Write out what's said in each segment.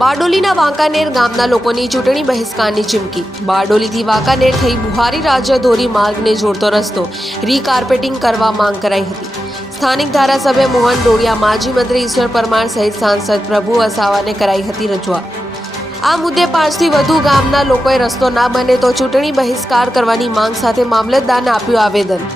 બારડોલીના વાંકાનેર ગામના લોકોની ચૂંટણી બહિષ્કારની ચીમકી બારડોલીથી વાંકાનેર થઈ બુહારી રાજ્ય ધોરી માર્ગને જોડતો રસ્તો રીકાર્પેટિંગ કરવા માંગ કરાઈ હતી સ્થાનિક ધારાસભ્ય મોહન ડોડિયા માજી મંત્રી ઈશ્વર પરમાર સહિત સાંસદ પ્રભુ વસાવાને કરાઈ હતી રજૂઆત આ મુદ્દે પાંચથી વધુ ગામના લોકોએ રસ્તો ના બને તો ચૂંટણી બહિષ્કાર કરવાની માંગ સાથે મામલતદારને આપ્યું આવેદન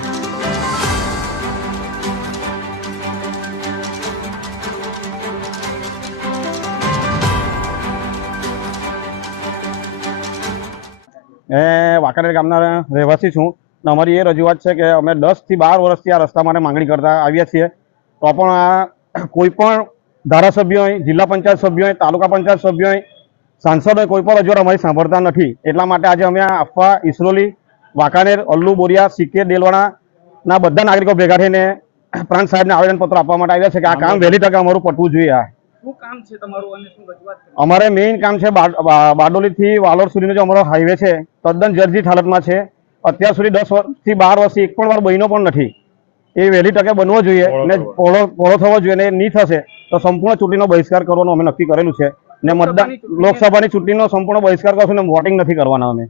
એ વાંકાનેર ગામના રહેવાસી છું અને અમારી એ રજૂઆત છે કે અમે દસથી બાર વર્ષથી આ રસ્તા માટે માંગણી કરતા આવ્યા છીએ તો પણ આ કોઈ પણ ધારાસભ્ય હોય જિલ્લા પંચાયત સભ્યો હોય તાલુકા પંચાયત સભ્યો હોય સાંસદોએ કોઈ પણ રજૂઆત અમારી સાંભળતા નથી એટલા માટે આજે અમે આપવા ઈસરોલી વાંકાનેર અલ્લુ બોરિયા સીકે દેલવાણાના બધા નાગરિકો ભેગા થઈને પ્રાંત સાહેબને આવેદનપત્ર આપવા માટે આવ્યા છે કે આ કામ વહેલી તકે અમારું પટવું જોઈએ આ અમારે મેઇન કામ છે બારડોલીથી વાલોર સુધીનો જે અમારો હાઈવે છે તદ્દન જર્જિત હાલતમાં છે અત્યાર સુધી દસ વર્ષથી બાર વર્ષથી એક પણ વાર બન્યો પણ નથી એ વહેલી તકે બનવો જોઈએ અને પહોળો પહોળો થવો જોઈએ અને નહીં થશે તો સંપૂર્ણ ચૂંટણીનો બહિષ્કાર કરવાનું અમે નક્કી કરેલું છે ને મતદાન લોકસભાની ચૂંટણીનો સંપૂર્ણ બહિષ્કાર કરશું ને વોટિંગ નથી કરવાના અમે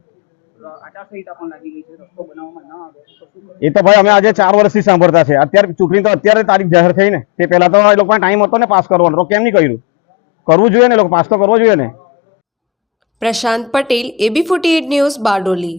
એ તો ભાઈ અમે આજે ચાર વર્ષથી સાંભળતા છે અત્યારે ચૂંટણી તો અત્યારે તારીખ જાહેર થઈ ને તે પહેલા તો એ લોકોને ટાઈમ હતો ને પાસ કરવાનો કેમ નહીં કર્યું કરવું જોઈએ ને લોકો પાસ તો કરવો જોઈએ ને Prashant Patel A B forty news Bardoli